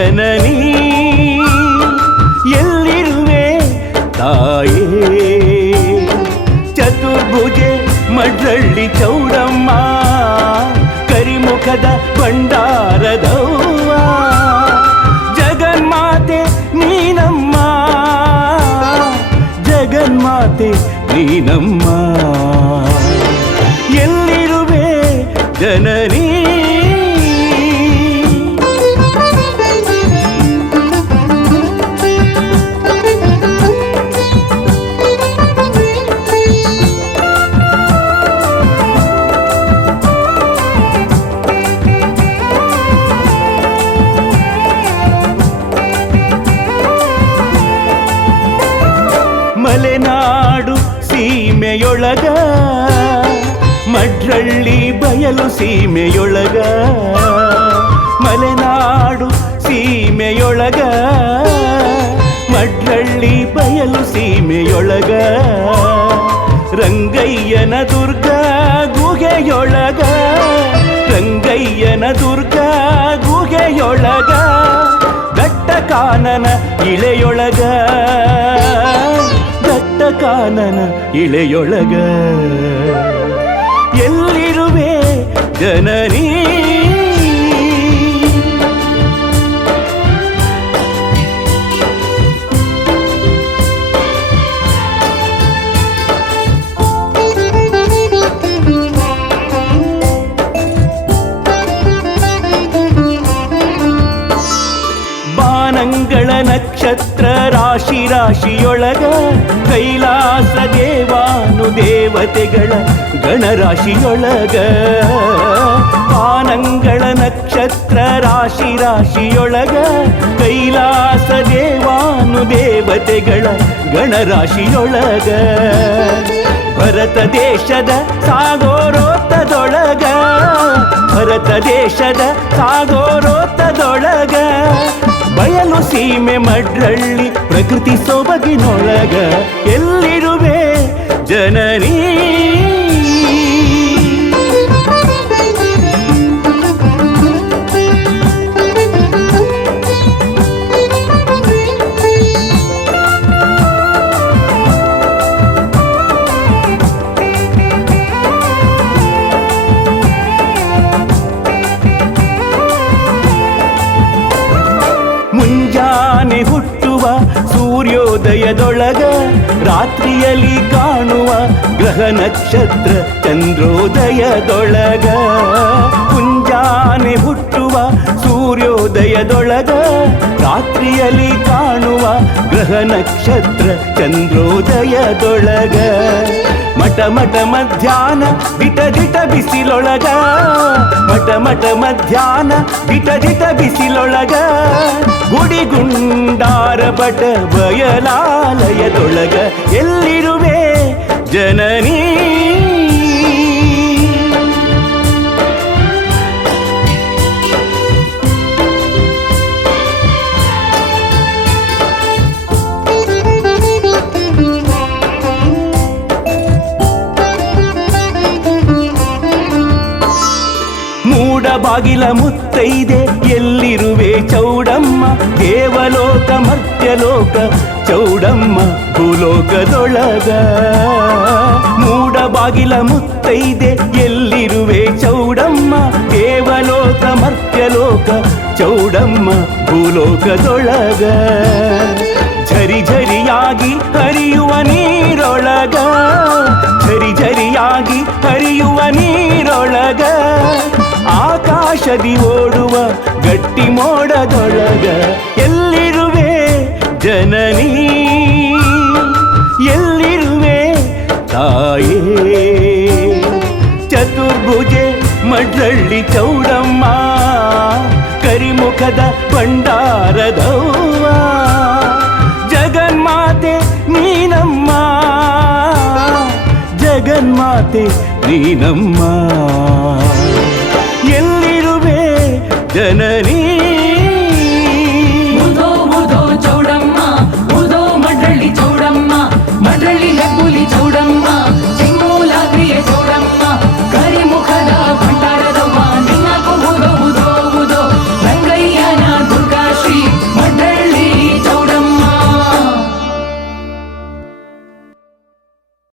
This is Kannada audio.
ಜನನೀ ಎಲ್ಲಿರುವೆ ತಾಯೇ ಚತುರ್ಭುಜೆ ಮಡ್ರಳ್ಳಿ ಚೌಡಮ್ಮ ಕರಿಮುಖದ ಭಂಡಾರದವ್ವ ಜಗನ್ಮಾತೆ ನೀನಮ್ಮ ಜಗನ್ಮಾತೆ ನೀನಮ್ಮ ಎಲ್ಲಿರುವೆ ಜನನೀ ಮಲೆನಾಡು ಸೀಮೆಯೊಳಗ ಮಡ್ರಳ್ಳಿ ಬಯಲು ಸೀಮೆಯೊಳಗ ಮಲೆನಾಡು ಸೀಮೆಯೊಳಗ ಮಡ್ರಳ್ಳಿ ಬಯಲು ಸೀಮೆಯೊಳಗ ರಂಗಯ್ಯನ ದುರ್ಗ ಗುಹೆಯೊಳಗ ರಂಗಯ್ಯನ ದುರ್ಗ ಗುಹೆಯೊಳಗ ದಟ್ಟ ಕಾನನ ಇಳೆಯೊಳಗ ಕಾನನ ಇಳೆಯೊಳಗ ಎಲ್ಲಿರುವೆ ಜನನೀ ಬಾನಂಗಳ ನಕ್ಷತ್ರ ರಾಶಿ ರಾಶಿಯೊಳಗ ಕೈಲಾಸ ದೇವಾನು ದೇವತೆಗಳ ಗಣರಾಶಿಯೊಳಗ ಬಾನಂಗಳ ನಕ್ಷತ್ರ ರಾಶಿ ರಾಶಿಯೊಳಗ ಕೈಲಾಸ ದೇವಾನು ದೇವತೆಗಳ ಗಣರಾಶಿಯೊಳಗ ಭರತ ದೇಶದ ಸಾಗೋರೋತದೊಳಗ ಭರತ ದೇಶದ ಸಾಗೋರೋತದೊಳಗ ಬಯಲು ಸೀಮೆ ಮಡ್ರಳ್ಳಿ ಪ್ರಕೃತಿ ಸೊಬಗಿನೊಳಗ ಎಲ್ಲಿರುವೆ ಜನನೀ ಮುಂಜಾನೆ ಹುಟ್ಟುವ ಸೂರ್ಯೋದಯದೊಳಗ ರಾತ್ರಿಯಲ್ಲಿ ಕಾಣುವ ಗ್ರಹ ನಕ್ಷತ್ರ ಚಂದ್ರೋದಯದೊಳಗ ಮುಂಜಾನೆ ಹುಟ್ಟುವ ಸೂರ್ಯೋದಯದೊಳಗ ರಾತ್ರಿಯಲ್ಲಿ ಕಾಣುವ ಗ್ರಹ ನಕ್ಷತ್ರ ಚಂದ್ರೋದಯದೊಳಗ ಮಠ ಮಠ ಮಧ್ಯಾಹ್ನ ದಿಟ ದಿಟ ಬಿಸಿಲೊಳಗ ಮಠ ಮಠ ಮಧ್ಯಾಹ್ನ ದಿಟ ದಿಟ ಬಿಸಿಲೊಳಗ ಗುಡಿಗುಂಡಾರ ಬಟ ಬಯಲಾಲಯದೊಳಗ ಎಲ್ಲಿರುವೆ ಜನನೀ ಬಾಗಿಲ ಮುತ್ತೈದೆ ಎಲ್ಲಿರುವೆ ಚೌಡಮ್ಮ ದೇವಲೋಕ ಮರ್ತ್ಯಲೋಕ ಚೌಡಮ್ಮ ಭೂಲೋಕದೊಳಗ ಮೂಡ ಬಾಗಿಲ ಮುತ್ತೈದೆ ಎಲ್ಲಿರುವೆ ಚೌಡಮ್ಮ ದೇವಲೋಕ ಮರ್ತ್ಯಲೋಕ ಚೌಡಮ್ಮ ಭೂಲೋಕದೊಳಗ ಝರಿ ಝರಿಯಾಗಿ ಹರಿಯುವ ನೀರೊಳಗ ಝರಿ ಝರಿಯಾಗಿ ಹರಿಯುವ ನೀರೊಳಗ ಆಕಾಶದಿ ಓಡುವ ಗಟ್ಟಿ ಮೋಡದೊಳಗ ಎಲ್ಲಿರುವೆ ಜನನೀ ಎಲ್ಲಿರುವೆ ತಾಯೇ ಚತುರ್ಭುಜೆ ಮಡ್ರಳ್ಳಿ ಚೌಡಮ್ಮ ಕರಿಮುಖದ ಭಂಡಾರದವ್ವ ಜಗನ್ಮಾತೆ ನೀನಮ್ಮ ಜಗನ್ಮಾತೆ ನೀನಮ್ಮ ಎಲ್ಲಿರುವೆ ಜನನೀ